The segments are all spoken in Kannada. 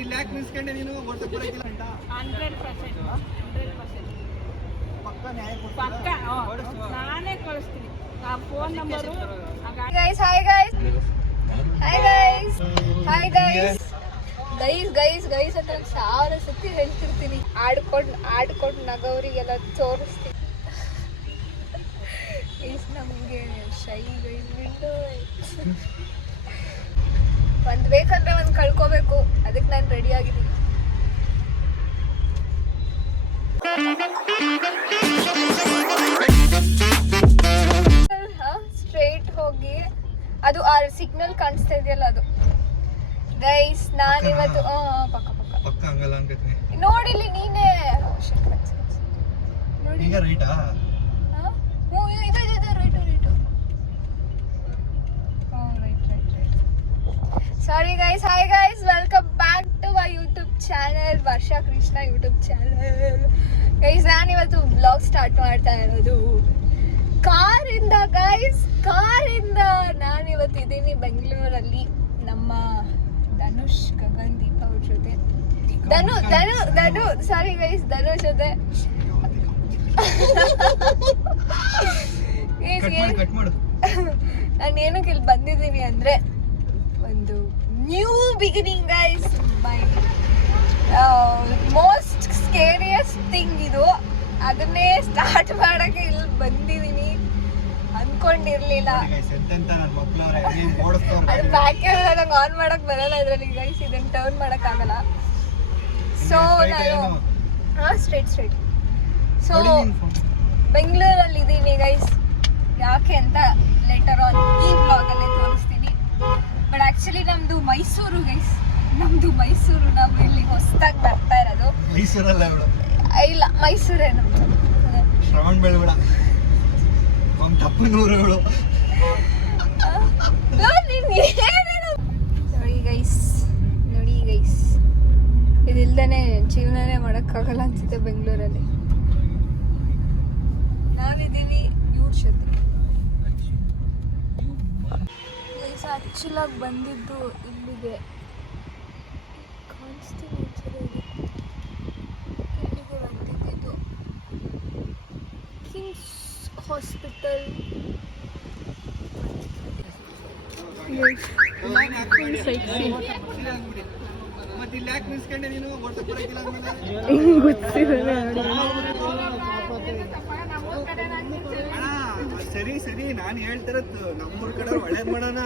ಮತ್ತೆ ಇಲ್ಲಿ ಯಾಕೆ ನಿಲ್ಸ್ಕೊಂಡೆ ನೀನು? 100% ಪಕ್ಕ ನ್ಯಾಯ ಕೊಡ್ತೀನಿ. ನಾನೇ ಕಳಿಸ್ತೀನಿ ಆ phone number. Guys hi guys guys ಅಂತ 1000 ಸತಿ ಹೇಳ್ತಿರ್ತೀನಿ. ಆಡ್ಕೊಂಡು ನಗವರಿಗೆಲ್ಲ ತೋರಿಸ್ತೀನಿ. ಗೈಸ್ ನಮಗೆ ಶೈ ಗೈಸ್ ಬಿಟ್ಟು ಒಂದು ಬೇಕಂದ್ರೆ ಒಂದು ಕಳ್ಕೋಬೇಕು. ಅದಕ್ಕೆ ನಾನು ರೆಡಿ ಆಗಿದ್ದೀನಿ. ಸ್ಟ್ರೇಟ್ ಹೋಗಿ ಅದು ಆ ಸಿಗ್ನಲ್ ಕಾಣಿಸ್ತಾ ಇದೆಯಲ್ಲ ಅದು. ಗೈಸ್ ನಾನಿವತ್ತು ಪಕ್ಕ ಹಂಗಲ್ಲ ಅನ್ಕತ್ತೀನಿ. ನೋಡಿಲ್ಲಿ ನೀನೇ ನೋಡಿ. ಈಗ ರೈಟಾ? Sorry guys. Hi guys, welcome back to my YouTube channel, Varsha Krishna YouTube channel. Guys ನಾನಿವತ್ತು ಬ್ಲಾಗ್ ಸ್ಟಾರ್ಟ್ ಮಾಡ್ತಾ ಇರೋದು ಕಾರಿಂದ. ಗೈಸ್ ಕಾರಿಂದ ನಾನಿವತ್ತು ಇದ್ದೀನಿ ಬೆಂಗಳೂರಲ್ಲಿ ನಮ್ಮ ಧನುಷ್ ಗಗನ್ದೀಪ್ ಅವ್ರ ಜೊತೆ. ಸಾರಿ ಗೈಸ್, ಧನು ಜೊತೆ. ನಾನು ಏನಕ್ಕೆ ಇಲ್ಲಿ ಬಂದಿದ್ದೀನಿ ಅಂದ್ರೆ ಒಂದು new beginning guys. My most scariest thing ಇದು. ಅದನ್ನೇ ಸ್ಟಾರ್ಟ್ ಮಾಡಕ್ಕೆ ಇಲ್ಲಿ ಬಂದಿದ್ದೀನಿ. ಅನ್ಕೊಂಡಿರ್ಲಿಲ್ಲ. ಅದು ಬ್ಯಾಕ್ ಕ್ಯಾಮೆರಾ ನಂಗೆ ಆನ್ ಮಾಡಕ್ ಬರಲ್ಲ ಇದ್ರಲ್ಲಿ ಗೈಸ್. ಇದನ್ನ ಟರ್ನ್ ಮಾಡಕ್ ಆಗಲ್ಲ. ಸೊ ನಾನು ಸ್ಟ್ರೇಟ್. ಸೊ ಬೆಂಗಳೂರಲ್ಲಿ ಇದ್ದೀನಿ ಗೈಸ್. ಯಾಕೆ ಅಂತ ಲೇಟರ್ ಆನ್ ಈ ಬ್ಲಾಗಲ್ಲೇ ತೋರಿಸ್ತೀನಿ. ಬಟ್ ಆಕ್ಚುಲಿ ನಮ್ದು ಮೈಸೂರು ಗೈಸ್, ನಮ್ದು ಮೈಸೂರು. ನಾವು ಇಲ್ಲಿ ಹೊಸದಾಗಿ ಬರ್ತಾ ಇರೋದು. ಮೈಸೂರಲ್ಲ ಇಲ್ಲ, ಮೈಸೂರೇ ನಮ್ದು. ಶ್ರವಣ ಬೆಳಗುಳ ತಪ್ಪನೂರುಗಳು. ನೋಡಿ ಗೈಸ್, ಇದಿಲ್ದೇನೆ ಜೀವನನೇ ಮಾಡೋಕ್ಕಾಗಲ್ಲ ಅನ್ಸುತ್ತೆ ಬೆಂಗಳೂರಲ್ಲಿ. ನಾವಿದ್ದೀವಿ ಇವ್ರ ಜೊತೆ. ಆಕ್ಚುಲಾಗಿ ಬಂದಿದ್ದು ಇಲ್ಲಿಗೆ ಕಾಣಿಸ್ತೀನಿ. ಇಲ್ಲಿಗೆ ಬಂದಿದ್ದು ಕಿಂಗ್ಸ್ ಹಾಸ್ಪಿಟಲ್. ಮತ್ತೆ ಇಲ್ಲಿ ಯಾಕೆ ನಿಲ್ಸ್ಕೊಂಡೆ ನೀನು? ಸರಿ ನಾನು ಹೇಳ್ತಿರತ್ತು ನಮ್ಮೂರ್ ಕಡೆಯವ್ರು ಒಳ್ಳೇದ್ ಮಾಡೋಣ.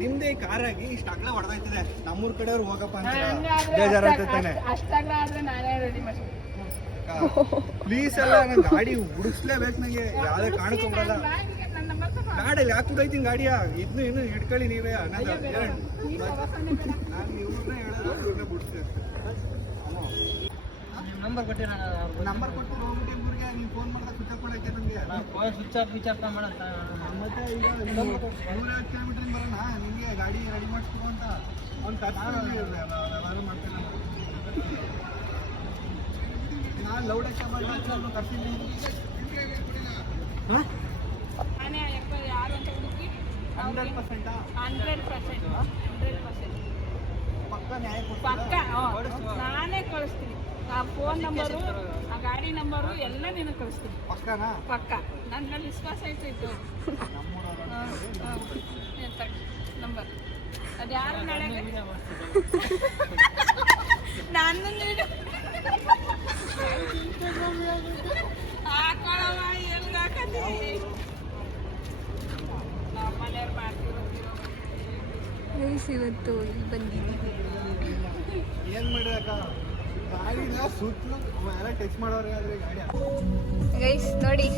ನಿಮ್ದೇ ಕಾರಾಗಿ ಇಷ್ಟ ಅಗ್ಲ ಹೊಡೆದಾಯ್ತದೆ. ನಮ್ಮೂರ್ ಕಡೆಯವ್ರು ಹೋಗಪ್ಪ ಅಂತ ಬೇಜಾರಾಗ್ತಾನೆ. ಪ್ಲೀಸ್ ಅಲ್ಲ, ನನ್ ಗಾಡಿ ಹುಡುಕ್ಸ್ಲೇಬೇಕು. ನಂಗೆ ಯಾವ್ದೇ ಕಾಣ್ಕೊಂಬಲ್ಲ. ಗಾಡಿಯಲ್ಲಿ ಯಾಕೆ ಹುಡೈತೀನಿ ಗಾಡಿಯ? ಇನ್ನು ಹಿಡ್ಕೊಳ್ಳಿ ನೀವೇ ಅನ್ನೋದು. ನಾನು ಇವ್ರನ್ನೇ ಹೇಳೋದು, ಇವ್ರನ್ನೇ ಬಿಡ್ತೀನಿ. ನಂಬರ್ ಕೊಟ್ಟು ಹೋಗ್ಬಿಟ್ಟು ಇವ್ರಿಗೆ ನೀವು ಫೋನ್ ಮಾಡಿದಾಗ ಸ್ವಿಚ್ ಆಫ್ ಕೊಡಕ್ಕೆ ನನಗೆ ಸ್ವಿಚ್ ಆಫ್ ಮಾಡಂತ. ಮತ್ತೆ ಈಗ 150 ಕಿಲೋಮೀಟರ್ ಬರೋಣ ನಿಮಗೆ ಗಾಡಿ ರೆಡಿ ಮಾಡಿಸ್ಕೊ ಅಂತ ಒಂದು ವ್ಯವಹಾರ ಮಾಡ್ತೇನೆ. ನಾನು ಲೌಡ್ ಕರ್ತೀನಿ. ಯಾರು ಅಂತ ಹುಡುಕಿ 100% ಪಕ್ಕ ನ್ಯಾಯ ಪಕ್ಕ ನಾನೇ ಕಳಿಸ್ತೀನಿ. ಆ ಫೋನ್ ನಂಬರು, ಆ ಗಾಡಿ ನಂಬರು ಎಲ್ಲ ನೀನು ಕಳಿಸ್ತೀನಿ. ಪಕ್ಕ ನನ್ನ ವಿಶ್ವಾಸ ಇತ್ತು. ನಂಬರ್ ಅದು ಯಾರು ನಾಳೆ ನಾನು ಹಾಕೊಳ್ಳವ ಎಲ್ಲಿ ಹಾಕತ್ತೀನಿ. ನಮ್ಮನೆಯವ್ರು ಮಾಡ್ತಿರೋ ಇವತ್ತು ಇಲ್ಲಿ ಬಂದಿದ್ದೀವಿ. ಏನ್ ಮಾಡಿರಕ್ಕ ಗಾಡಿನ ಸುತ್ತಲೂ ಎಲ್ಲ ಟಚ್ ಮಾಡೋರೆ. ಆದ್ರೆ ಗಾಡಿ ಗೈಸ್ ನೋಡಿ,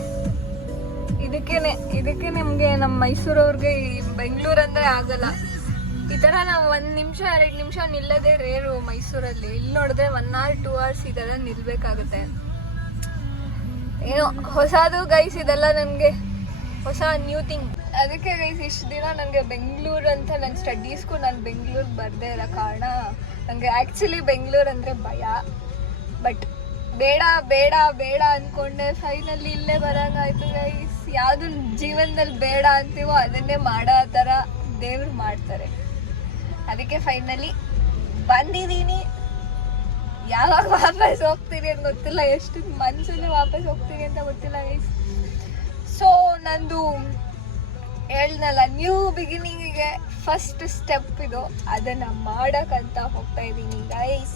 ಇದಕ್ಕೆ ನಮಗೆ ನಮ್ಮ ಮೈಸೂರವ್ರಿಗೆ ಬೆಂಗಳೂರು ಅಂದರೆ ಆಗಲ್ಲ. ಈ ಥರ ನಾವು 1 ನಿಮಿಷ 2 ನಿಮಿಷ ನಿಲ್ಲದೆ ರೇರು ಮೈಸೂರಲ್ಲಿ. ಇಲ್ಲಿ ನೋಡಿದ್ರೆ 1 hour 2 hours ಈ ಥರ ನಿಲ್ಬೇಕಾಗುತ್ತೆ. ಏನೋ ಹೊಸದು ಗೈಸ್, ಇದೆಲ್ಲ ನನಗೆ ಹೊಸ ನ್ಯೂ ಥಿಂಗ್. ಅದಕ್ಕೆ ಗೈಸ್ ಇಷ್ಟು ದಿನ ನನಗೆ ಬೆಂಗಳೂರು ಅಂತ ನನ್ನ ಸ್ಟಡೀಸ್ಗೂ ನಾನು ಬೆಂಗಳೂರಿಗೆ ಬರದೇ ಇರೋ ಕಾರಣ ನನಗೆ ಆ್ಯಕ್ಚುಲಿ ಬೆಂಗಳೂರು ಅಂದರೆ ಭಯ. ಬಟ್ ಬೇಡ ಬೇಡ ಬೇಡ ಅಂದ್ಕೊಂಡೆ ಫೈನಲಿ ಇಲ್ಲೇ ಬರೋಂಗಾಯ್ತು ಗೈಸ್. ಯಾವುದು ಜೀವನದಲ್ಲಿ ಬೇಡ ಅಂತೀವೋ ಅದನ್ನೇ ಮಾಡೋ ಥರ ದೇವ್ರು ಮಾಡ್ತಾರೆ. ಅದಕ್ಕೆ ಫೈನಲಿ ಬಂದಿದ್ದೀನಿ. ಯಾವಾಗ ವಾಪಸ್ ಹೋಗ್ತೀನಿ ಅಂತ ಗೊತ್ತಿಲ್ಲ, ಎಷ್ಟು ಮನ್ಸಲ್ಲಿ ವಾಪಸ್ ಹೋಗ್ತೀನಿ ಅಂತ ಗೊತ್ತಿಲ್ಲ ಗೈಸ್. ಸೊ ನಂದು ಹೇಳ್ದಲ್ಲ, ನ್ಯೂ ಬಿಗಿನಿಂಗಿಗೆ ಫಸ್ಟ್ ಸ್ಟೆಪ್ ಇದು, ಅದನ್ನು ಮಾಡೋಕ್ಕಂತ ಹೋಗ್ತಾ ಇದ್ದೀನಿ guys.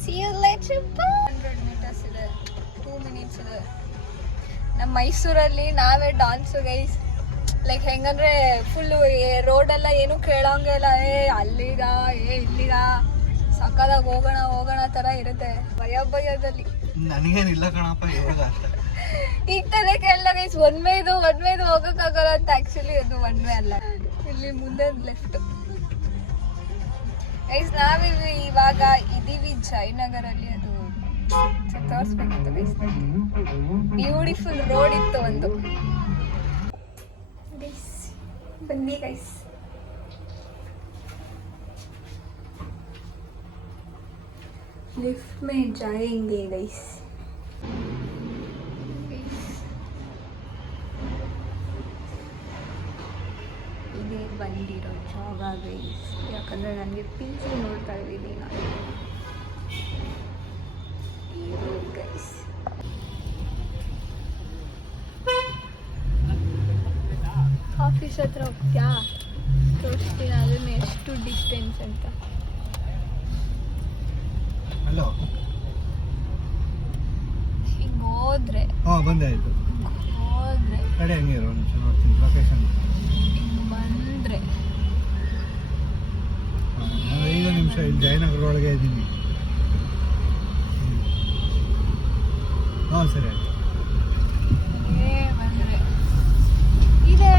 See you later. 100 meters ಇದೆ, 2 minutes ಇದೆ. ನಮ್ಮ ಮೈಸೂರಲ್ಲಿ ನಾವೇ ಡಾನ್ಸು ಗೈಸ್. ಲೈಕ್ ಹೆಂಗಂದ್ರೆ ಫುಲ್ಲು ರೋಡೆಲ್ಲ ಏನು ಕೇಳೋಂಗಿಲ್ಲ, ಅಲ್ಲಿಗ ಇಲ್ಲಿಗ ಸಕ್ಕದಾಗ ಹೋಗೋಣ ಥರ ಇರುತ್ತೆ. ಭಯದಲ್ಲಿ ನನಗೇನಿಲ್ಲ ಕಣಪ್ಪ ಇವಾಗ. ಈಗ ತಾನೇ ಕೇಳಲ್ಲ ಗೈಸ್, ಒನ್ ವೇದು ಹೋಗೋಕ್ಕಾಗಲ್ಲ ಅಂತ. ಆ್ಯಕ್ಚುಲಿ ಅದು ಒನ್ ವೇ ಅಲ್ಲ, ಇಲ್ಲಿ ಮುಂದೆ ಲೆಫ್ಟ್ ಗೈಸ್. ನಾವಿಲ್ಲಿ ಇವಾಗ ಇದೀವಿ ಜಯನಗರಲ್ಲಿ. ಅದು ತೋರಿಸ್ಬೇಕಿತ್ತು ಗೈಸ್, ಬ್ಯೂಟಿಫುಲ್ ರೋಡ್ ಇತ್ತು ಒಂದು. ಬನ್ನಿ ಗೈಸ್. लिफ्ट में जाएंगे गैस. ಇದೇ ಬಂದಿರೋ ಜಾಗ ಗೈಸ್, ಯಾಕಂದರೆ ನನಗೆ ಪಿ ಜಿ ನೋಡ್ತಾ ಇದ್ದೀನಿ ನಾನು. ಇದು ಗೈಸ್ ಆಫೀಸ್ ಹತ್ರ ಹೋಗ್ತೀಯಾ ತೋರಿಸ್ತೀನಿ ಅದನ್ನು ಎಷ್ಟು ಡಿಸ್ಟೆನ್ಸ್ ಅಂತ. ಹಲೋ, ಹಿಂಗೆ ಹೋದ್ರೆ ಬಂದಾಯ್ತು. ಹೋದ್ರೆ ಕಡೆ ಹಂಗೆ ಇರೋ ನೋಡ್ತೀನಿ ಲೊಕೇಶನ್. ಹಿಂಗೆ ಬಂದರೆ 5 ನಿಮಿಷ ಇಲ್ಲಿ ಜಯನಗರ ಒಳಗೆ ಇದ್ದೀನಿ. ಹಾಂ ಸರಿ ಆಯ್ತು. ಬಂದರೆ ಇದೆ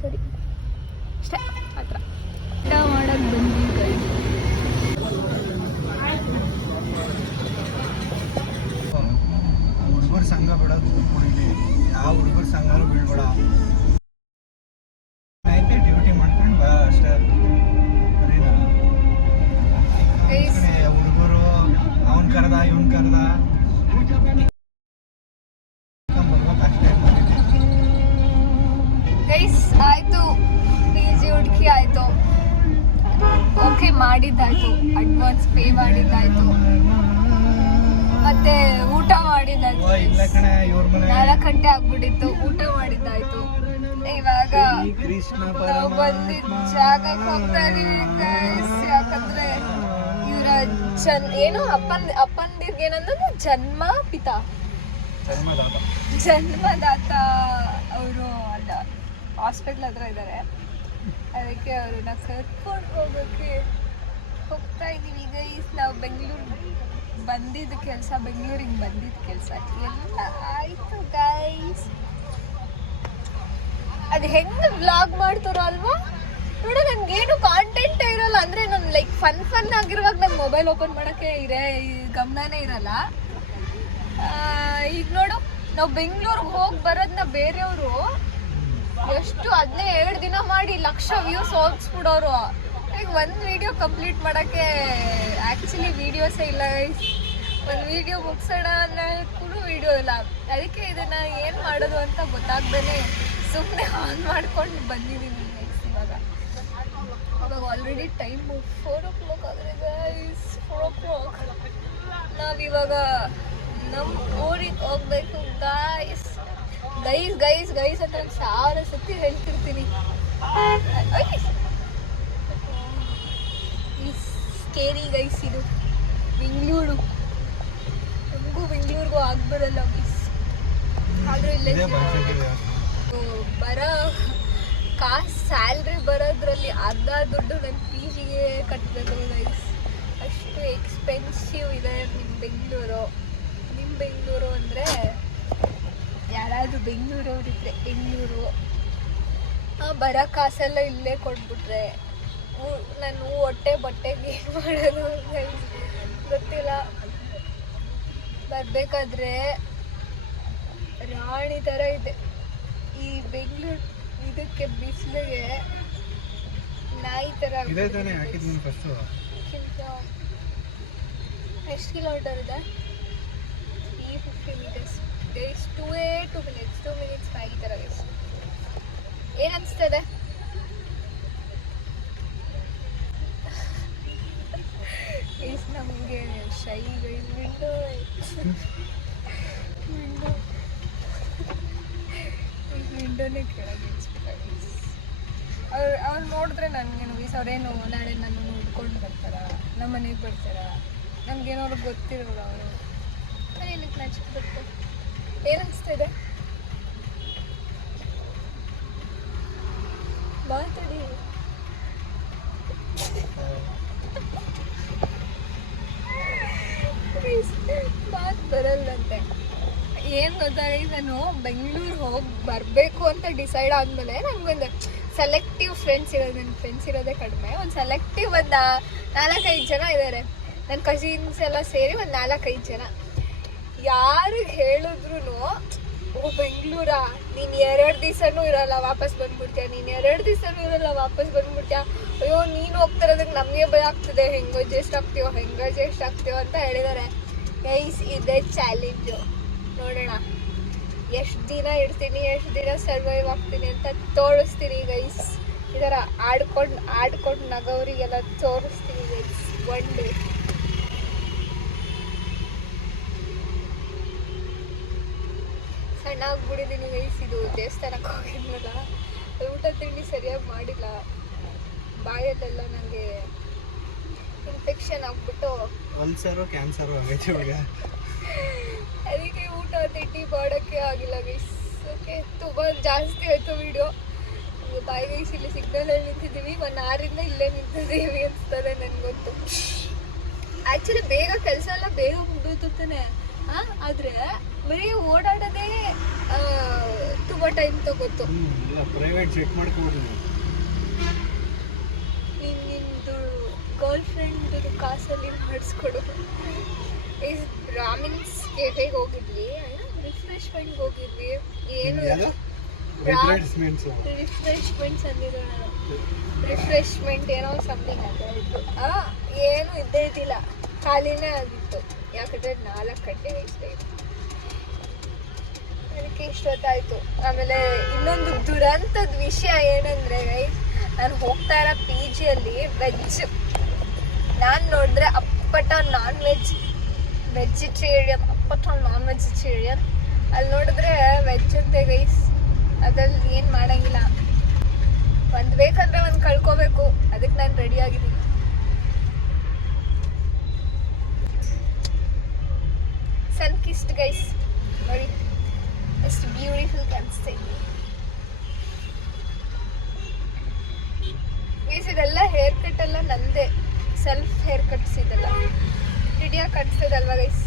ಸರಿ ಅಷ್ಟೇ. ಹತ್ರ ಊಟ ಮಾಡಕ್ಕೆ ಬಂದಿದ್ದೆ. ಹುಡುಗರ ಸಂಘ ಬಿಡೋದು ಕೂತ್ಕೊಂಡಿದ್ದೆ, ಯಾವ ಹುಡುಗರ ಸಂಘನೂ ಬೀಳ್ಬೇಡ. ಆಯ್ತು, ಡ್ಯೂಟಿ ಮಾಡ್ಕೊಂಡು ಬಾ ಅಷ್ಟೇ. ಹುಡುಗರು ಅವನ್ ಕರೆದ ಇವನ್ ಕರೆದ ಗೈಸ್ ಆಯಿತು, ಪಿ ಜಿ ಹುಡುಕಿ ಆಯಿತು, ಓಕೆ ಮಾಡಿದ್ದಾಯ್ತು, ಅಡ್ವಾನ್ಸ್ ಪೇ ಮಾಡಿದ್ದಾಯ್ತು, ಮತ್ತೆ ಊಟ ಮಾಡಿದ್ದಾಯ್ತು. 4 ಗಂಟೆ ಆಗ್ಬಿಟ್ಟಿತ್ತು, ಊಟ ಮಾಡಿದ್ದಾಯ್ತು. ಇವಾಗ ನಾವು ಬಂದಿದ್ದ ಜಾಗಕ್ಕೆ ಹೋಗ್ತಾ ಇದೀವಿ ಗೈಸ್. ಯಾಕಂದ್ರೆ ಇವರ ಏನು ಅಪ್ಪಂದಿರ್ಗೆ ಏನಂದ್ರೆ ಜನ್ಮದಾತ ಅವರು ಅಲ್ಲ ಹಾಸ್ಪಿಟ್ಲ್ ಹತ್ರ ಇದ್ದಾರೆ. ಅದಕ್ಕೆ ಅವ್ರನ್ನ ಕರ್ಕೊಂಡು ಹೋಗೋಕ್ಕೆ ಹೋಗ್ತಾ ಇದೀವಿ ಗೈಸ್. ನಾವು ಬೆಂಗಳೂರಿಗೆ ಬಂದಿದ್ದ ಕೆಲಸ ಎಲ್ಲ ಆಯಿತು ಗೈಸ್. ಅದು ಹೆಂಗೆ ವ್ಲಾಗ್ ಮಾಡ್ತಾರೋ ಅಲ್ವಾ ನೋಡು, ನನಗೇನು ಕಾಂಟೆಂಟೇ ಇರಲ್ಲ. ಅಂದರೆ ನಾನು ಲೈಕ್ ಫನ್ ಆಗಿರುವಾಗ ನಂಗೆ ಮೊಬೈಲ್ ಓಪನ್ ಮಾಡೋಕ್ಕೆ ಗಮನನೇ ಇರಲ್ಲ. ಈಗ ನೋಡು, ನಾವು ಬೆಂಗಳೂರಿಗೆ ಹೋಗಿ ಬರೋದನ್ನ ಬೇರೆಯವರು ಎಷ್ಟು 17 ದಿನ ಮಾಡಿ 1,00,000 ವ್ಯೂಸ್ ಹೋಗಿಸ್ಬಿಡೋರು. ಈಗ ಒಂದು ವಿಡಿಯೋ ಕಂಪ್ಲೀಟ್ ಮಾಡೋಕ್ಕೆ ಆ್ಯಕ್ಚುಲಿ ವೀಡಿಯೋಸೇ ಇಲ್ಲ. ಒಂದು ವಿಡಿಯೋ ಮುಗಿಸೋಣ ಅನ್ನೋಕ್ಕೂ ವಿಡಿಯೋ ಇಲ್ಲ. ಅದಕ್ಕೆ ಇದನ್ನು ಏನು ಮಾಡೋದು ಅಂತ ಗೊತ್ತಾಗ್ದೇ ಸುಮ್ಮನೆ ಆನ್ ಮಾಡ್ಕೊಂಡು ಬಂದಿದ್ದೀನಿ. ನೆಕ್ಸ್ಟ್ ಇವಾಗ ಆಲ್ರೆಡಿ ಟೈಮು 4 o'clock ಆಗಿದೆ ಗೈಸ್. 4 o'clock ನಾವಿವಾಗ ನಮ್ಮ ಊರಿಗೆ ಹೋಗ್ಬೇಕು ಗೈಸ್. ಅಂತ 1000 ಸತಿ ಹೇಳ್ತಿರ್ತೀನಿ. ಸ್ಕೇರಿ ಗೈಸ್ ಇದು ಬೆಂಗಳೂರು. ನಮಗೂ ಬೆಂಗಳೂರಿಗೂ ಆಗ್ಬರಲ್ಲ ಗೈಸ್. ಆದರೂ ಇಲ್ಲೇ ಬರೋ ಕಾಸು ಸ್ಯಾಲ್ರಿ ಬರೋದ್ರಲ್ಲಿ ಅರ್ಧ ದುಡ್ಡು ನನ್ನ ಪಿ ಜಿಗೆ ಕಟ್ಟಬೇಕು ಗೈಸ್. ಅಷ್ಟು ಎಕ್ಸ್ಪೆನ್ಸಿವ್ ಇದೆ ನಿಮ್ಮ ಬೆಂಗಳೂರು ಅಂದರೆ ಯಾರಾದರೂ ಬೆಂಗಳೂರವ್ರಿದ್ರೆ ಬೆಂಗಳೂರು ಬರೋ ಕಾಸೆಲ್ಲ ಇಲ್ಲೇ ಕೊಟ್ಬಿಟ್ರೆ ನಾನು ಹೊಟ್ಟೆ ಬಟ್ಟೆಗೆ ಏನು ಮಾಡೋದು ಗೊತ್ತಿಲ್ಲ. ಬರಬೇಕಾದ್ರೆ ರಾಣಿ ಥರ ಇದೆ. ಈ ಬೆಂಗಳೂರು ಇದಕ್ಕೆ ಬಿಸಿಲಿಗೆ ನಾಯಿ ಥರ. ಎಷ್ಟು ಕಿಲೋಮೀಟರ್ ಇದೆ? 350 meters ಗೈಸ್. 2 minutes 5 ಈ ಥರ ಗೈಸ್. ಏನ್ ಅನ್ಸ್ತದೆ? ನಮಗೆ ಶೈ ವಿಂಡೋ ವಿಂಡೋನೇ ಕೆಳಗೆ ಅವ್ರು ನೋಡಿದ್ರೆ ನನಗೇನು ವೀಸ್ ಅವ್ರೇನು ನಾಳೆ ನಾನು ನೋಡ್ಕೊಂಡು ಬರ್ತಾರ, ನಮ್ಮ ಮನೆಗೆ ಬರ್ತಾರ, ನಮ್ಗೇನೋ ಗೊತ್ತಿರೋಲ್ಲ ಅವರು. ಏನಕ್ಕೆ ನಾಚಿಕೆ ಏನನ್ಸ್ತಿದೆ? ಮಾತಾಡಿ. ಮಾತು ಬರಲ್ಲಂತೆ. ಏನು ಗೊತ್ತಾಗಿ ನಾನು ಬೆಂಗಳೂರು ಹೋಗಿ ಬರಬೇಕು ಅಂತ ಡಿಸೈಡ್ ಆದಮೇಲೆ ನನಗೊಂದು ಸೆಲೆಕ್ಟಿವ್ ಫ್ರೆಂಡ್ಸ್ ಇರೋದು. ನನ್ನ ಫ್ರೆಂಡ್ಸ್ ಇರೋದೇ ಕಡಿಮೆ. ಒಂದು ಸೆಲೆಕ್ಟಿವ್ ಒಂದು 4-5 ಜನ ಇದ್ದಾರೆ. ನನ್ನ ಕಸಿನ್ಸ್ ಎಲ್ಲ ಸೇರಿ ಒಂದು 4-5 ಜನ. ಯಾರಿಗೆ ಹೇಳಿದ್ರು ಓ ಬೆಂಗಳೂರಾ, ನೀನು 2 ದಿವಸನೂ ಇರೋಲ್ಲ ವಾಪಸ್ ಬಂದ್ಬಿಡ್ತೀಯ, ನೀನು 2 ದಿವಸನೂ ಇರೋಲ್ಲ ವಾಪಸ್ ಬಂದ್ಬಿಡ್ತೀಯ, ಅಯ್ಯೋ ನೀನು ಹೋಗ್ತಿರೋದಕ್ಕೆ ನಮಗೆ ಭಯ ಆಗ್ತದೆ, ಹೆಂಗೆ ಅಡ್ಜಸ್ಟ್ ಆಗ್ತೀವೋ ಅಂತ ಹೇಳಿದ್ದಾರೆ. ಗೈಸ್ ಇದೇ ಚಾಲೆಂಜು. ನೋಡೋಣ ಎಷ್ಟು ದಿನ ಇರ್ತೀನಿ, ಎಷ್ಟು ದಿನ ಸರ್ವೈವ್ ಆಗ್ತೀನಿ ಅಂತ ತೋರಿಸ್ತೀನಿ ಗೈಸ್. ಈ ಥರ ಆಡ್ಕೊಂಡು ನಗೋರಿಗೆಲ್ಲ ತೋರಿಸ್ತೀನಿ ಗೈಸ್ ಒನ್ ಡೇ. ಸಣ್ಣಾಗ್ಬಿಟ್ಟಿದ್ದೀನಿ ಗೈಸ್. ಇದು ದೇವಸ್ಥಾನಕ್ಕೆ ಹೋಗಿದ್ನಲ್ಲ, ಊಟ ತಿಂಡಿ ಸರಿಯಾಗಿ ಮಾಡಿಲ್ಲ, ಬಾಯಲ್ಲೆಲ್ಲ ನನಗೆ ಇನ್ಫೆಕ್ಷನ್ ಆಗ್ಬಿಟ್ಟು ಅಲ್ಸರು ಕ್ಯಾನ್ಸರು ಆಗೈತೆ ಇವಾಗ. ಅದಕ್ಕೆ ಊಟ ತಿಂಡಿ ಮಾಡೋಕ್ಕೆ ಆಗಿಲ್ಲ ಗೈಸ್. ಓಕೆ, ತುಂಬ ಜಾಸ್ತಿ ಆಯಿತು ವಿಡಿಯೋ. ಬಾಯ್ ಗೈಸ್, ಇಲ್ಲಿ ಸಿಗ್ನಲಲ್ಲಿ ನಿಂತಿದ್ದೀವಿ, 1 ಅವರಿಂದ ಇಲ್ಲೇ ನಿಂತಿದ್ದೀವಿ ಅನಿಸ್ತದೆ ನನಗಂತೂ. ಆ್ಯಕ್ಚುಲಿ ಬೇಗ ಕೆಲಸ ಎಲ್ಲ ಬೇಗ ಮುಗಿದೋತಾನೆ, ಆದರೆ ಬರೀ ಓಡಾಡೋದೇ ತುಂಬ ಟೈಮ್ ತಗೋತು. ಪ್ರೈವೇಟ್ ಸೆಟ್ ಮಾಡ್ಕೊಬಿಡಿ. ನಿಂದು ಗರ್ಲ್ ಫ್ರೆಂಡ್ ಕಾಸಲ್ಲಿ ಮಾಡಿಸ್ಕೊಡು. ರಾಮಿನ್ಸ್ ಕೆಫೆಗೆ ಹೋಗಿದ್ವಿ, ರಿಫ್ರೆಶ್ಮೆಂಟ್ಗೆ ಹೋಗಿದ್ವಿ. ಏನು ರಿಫ್ರೆಶ್ಮೆಂಟ್ಸ್ ಅಂದಿದ್ದು ನಾನು. ರಿಫ್ರೆಶ್ಮೆಂಟ್ ಏನೋ ಸಮಥಿಂಗ್ ಅಂತ ಇತ್ತು. ಏನು ಇದ್ದೇ ಇದ್ದಿಲ್ಲ, ಖಾಲಿನೇ ಆಗಿತ್ತು. ಯಾಕಂದರೆ 4 ಗಂಟೆ ಇತ್ತು, ಅದಕ್ಕೆ ಇಷ್ಟೊತ್ತಾಯಿತು. ಆಮೇಲೆ ಇನ್ನೊಂದು ದುರಂತದ ವಿಷಯ ಏನಂದರೆ ಗೈಸ್, ನಾನು ಹೋಗ್ತಾ ಇರೋ ಪಿ ಜಿಯಲ್ಲಿ ವೆಜ್, ನಾನು ನೋಡಿದ್ರೆ ಅಪ್ಪಟ ನಾನ್ ವೆಜಿಟೇರಿಯನ್, ನಾನ್ ವೆಜಿಟೇರಿಯನ್. ಅಲ್ಲಿ ನೋಡಿದ್ರೆ ವೆಜ್ ಅಂತೆ ಗೈಸ್. ಅದ್ರಲ್ಲಿ ಏನು ಮಾಡೋಂಗಿಲ್ಲ, ಒಂದು ಬೇಕಂದ್ರೆ ಒಂದು ಕಳ್ಕೋಬೇಕು. ಅದಕ್ಕೆ ನಾನು ರೆಡಿ ಆಗಿದ್ದೀನಿ. ಸನ್ ಕಿಸ್ಟ್ ಗೈಸ್, ನೋಡಿ ಎಷ್ಟು ಬ್ಯೂಟಿಫುಲ್ ಕಾಣಿಸ್ತಾ ಇದೆ ಗೈಸ್. ಇದೆಲ್ಲ ಹೇರ್ ಕಟ್ ಎಲ್ಲ ನಂದೇ, ಸೆಲ್ಫ್ ಹೇರ್ ಕಟ್ಸ್ ಇದೆಲ್ಲ. ರೆಡಿಯಾಗಿ ಕಾಣಿಸ್ತದಲ್ವಾ ಗೈಸ್?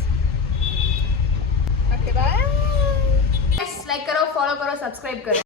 Okay bye. लाइक करो, फॉलो करो, सब्सक्राइब करो.